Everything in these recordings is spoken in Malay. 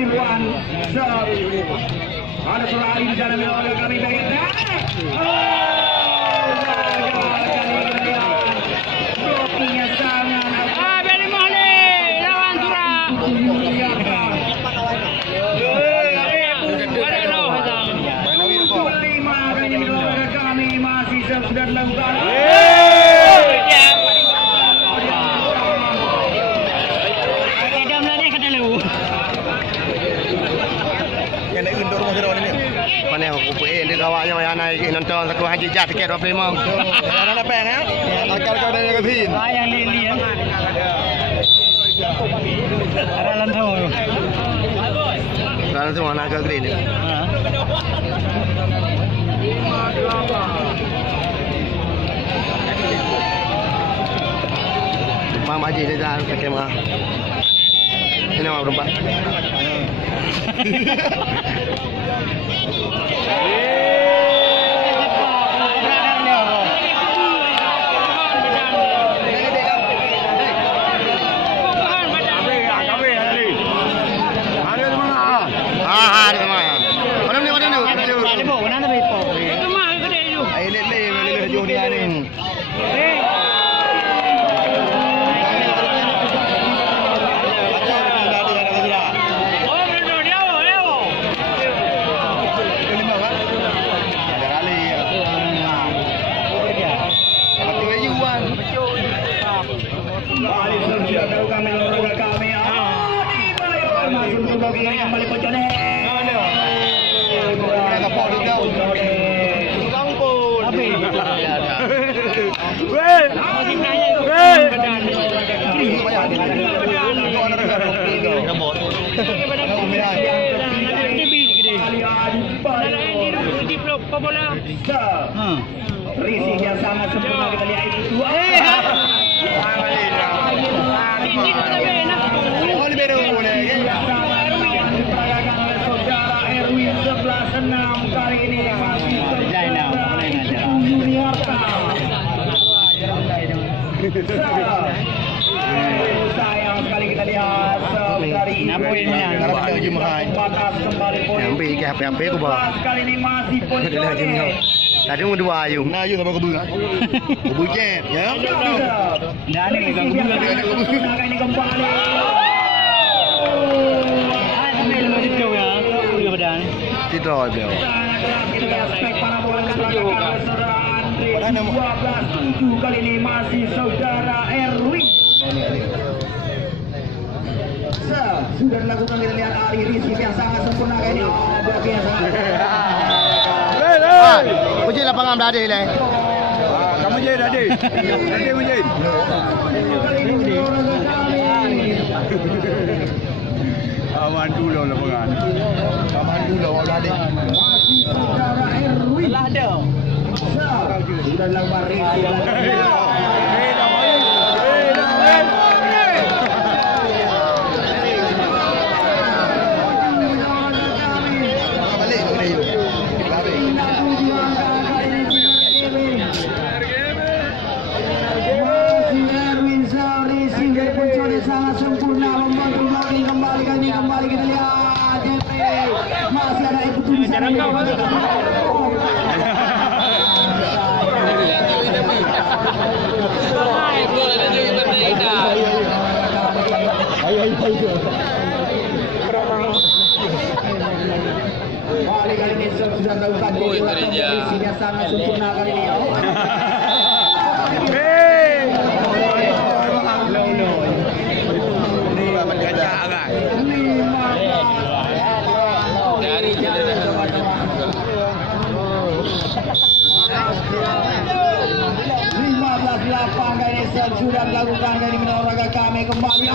Irwan. Ada seorang di sana menolak kami bagian. Jokinya sangat. Beri Mahli lawan Surah. Kami masih sudah lakukan. Mana aku dia kawaknya yang naik nonton satu haji jat tiket 25. Ada apa ya? Akal-akal dari Kevin. Yang lili ya. Ada lantung. Langsung anak ke green. Pam haji dia dah pakai mah. Ini mah berempat. Risik yang sangat sempurna kita lihat itu dua. Saudara Erwin 11-6 kali ini masih sayang sekali kita lihat dari batas kembali poin. Yang pergi ke HP aku bawa. Kali ini masih poin. Tadi mau dua ayung. Nah, ayung sama kebun. Kebun jet, ya. Dan ini kembali. Tidak ada. Pada 12-7 kali ini masih saudara Erwin. Sudah dilakukan, kita lihat Ari Rizky yang sangat sempurna kali ini. Luar biasa. Puji lapangan berada lah. Kamu je tadi. Tadi puji. Aman dulu lapangan. Aman dulu berada. Saudara Erwin. Lah ada. Sudah dilakukan Rizky. Sangat sempurna membantu Mori kembali kita lihat JP masih ada itu tulisan kali ini sudah melakukan isinya sangat sempurna kali ini. Sudah dilakukan dari menolak kami kembali.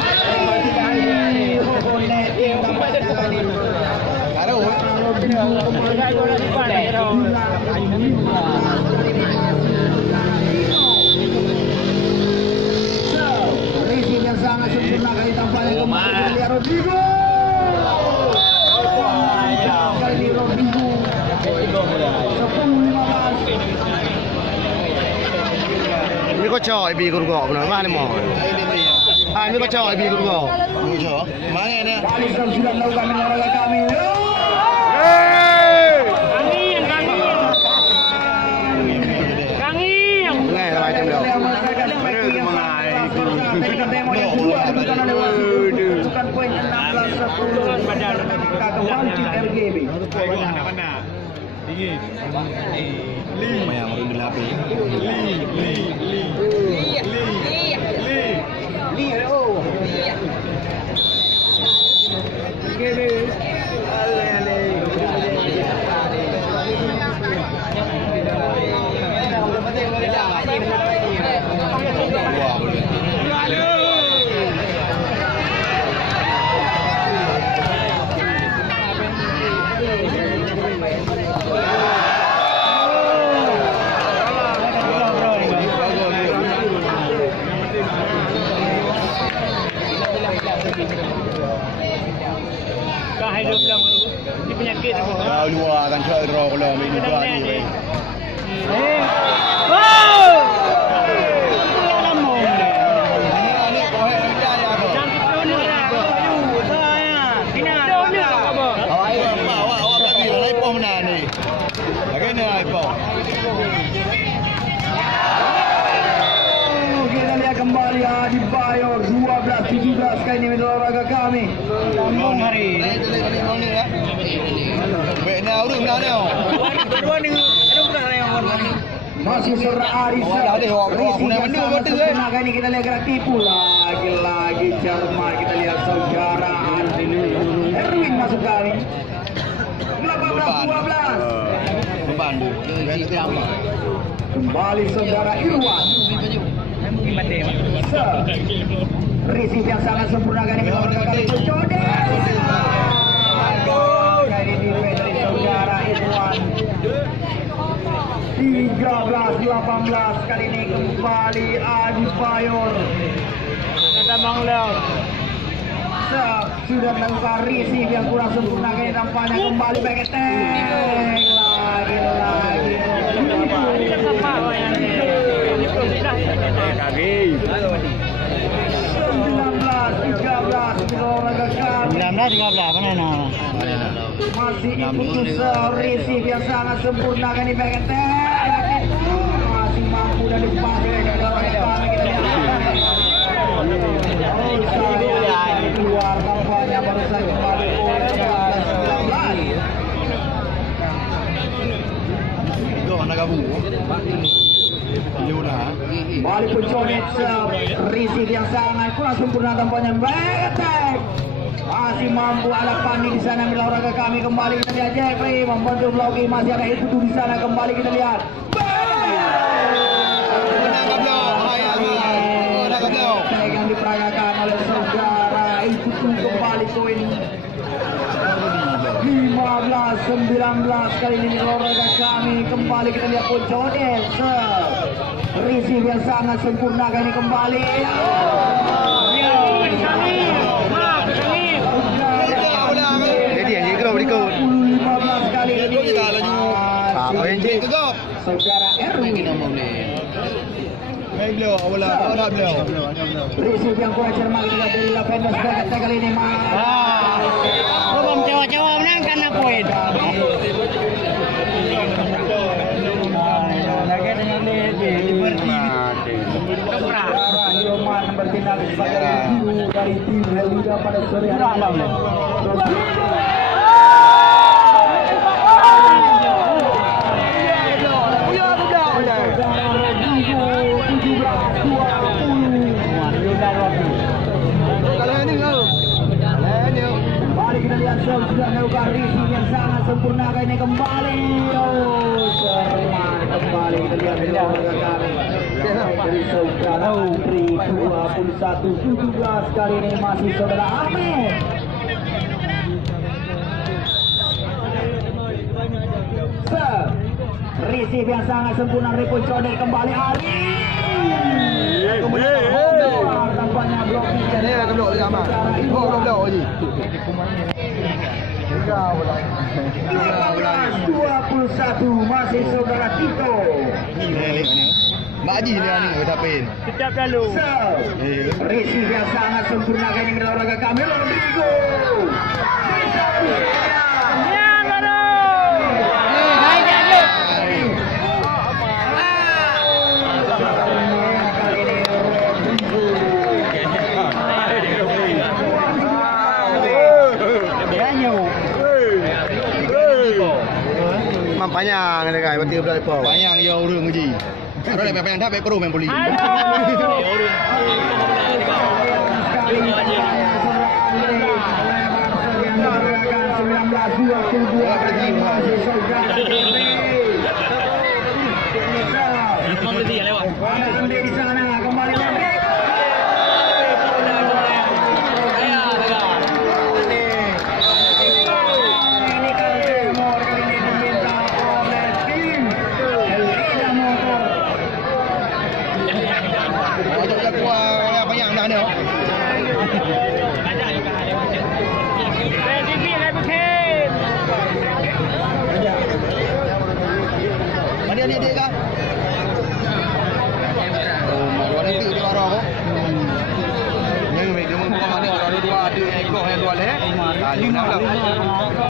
Risik yang sangat sempurna kali tampaknya kembali Rodrigo. Kali Rodrigo. 10-15. Ini kok coy bi gurgok benar mana mau. Ini baca lebih dulu kau. Baca. Mana ni? Kali sudah melakukan olahraga kami. Nah, macam tu. Bukan poin 16-10 kembali RGB. Yang baru dilapi. Kau hidup dalam di penyakit aku. Luar kan cakap draw kalau main dua ni. Awak lagi lah ipoh mana ni? Bagaimana ipoh? Kita lihat kembali Adi Bayo 12-17 kali ini olahraga kami. Kampung hari. Baik ni urut mana ni? Dua ni. Ada bukan yang warna ni. Masih seorang Arisa. Awak ada awak punya benda betul kan? Nah, kali ini kita lihat gerak tipu lagi Jerman. Kita lihat saudara Erwin masuk kali. 18-12. Beban. Kembali saudara Irwan. Receive yang sangat sempurna kali ini kali Jodes. Kali ini dari saudara Irwan. 13-18 kali ini kembali Adi Bayor. Kata Bang Leo. Sudah melakukan receive yang kurang sempurna kali tampaknya kembali back attack lagi. Siapa yang ni? Kaki. 19-13 olahraga kami. 19-13 mana nak? Masih putus receive yang sangat sempurna kali back attack. Masih mampu dan dipakai oleh olahraga kami. Kita lihat keluar tampaknya barusan kembali oleh 19. Itu anak kamu. Luna. Balik pun Jones receive yang sangat kurang sempurna tampaknya back attack. Masih mampu ala kami di sana olahraga kami kembali kita lihat Jeffrey membantu Blogi masih ada itu di sana kembali kita lihat. Yang diperagakan oleh saudara itu kembali poin 15-19 kali ini olahraga kami kembali kita lihat pun Jones receive yang sangat sempurna kali ini kembali. Jadi yang ikut berikut. 15 kali ini. Apa yang cik? Saudara Erwin. Main beliau, awak nak beliau. Receive yang kurang cermat kita dari Lavenders back kali ini. Belum cewa-cewa menangkan nak poin. Lagi dengan Liberty. Yoman bertindak sebagai guru dari tim Helida pada sore hari ini. Kembali kita lihat sudah melakukan receive yang sangat sempurna kali ini kembali. Jerman kembali kita lihat olahraga kami. Dari saudara Putri 21-17 kali ini masih saudara Ahmed. Receive yang sangat sempurna repositioner kembali Ali. Tampaknya blocking. Ni nak blok lagi amat. Blok lagi. 21 masih saudara Tito. Mak Haji dia ni kata pin. Setiap lalu. Receive yang sangat sempurna kali ini olahraga kami Rodrigo. Panjang ada kan berarti belah depa. Panjang dia urang Haji. Kalau dah panjang dah baik perlu main poli. Di sana kembali lagi. Panjang dah dia. Mana adik-adik kah? Oh, malu ada tu dia marah kok. Yang baik dia mengkau ada orang dua ada ekor yang dua leh. Ah, dia nak.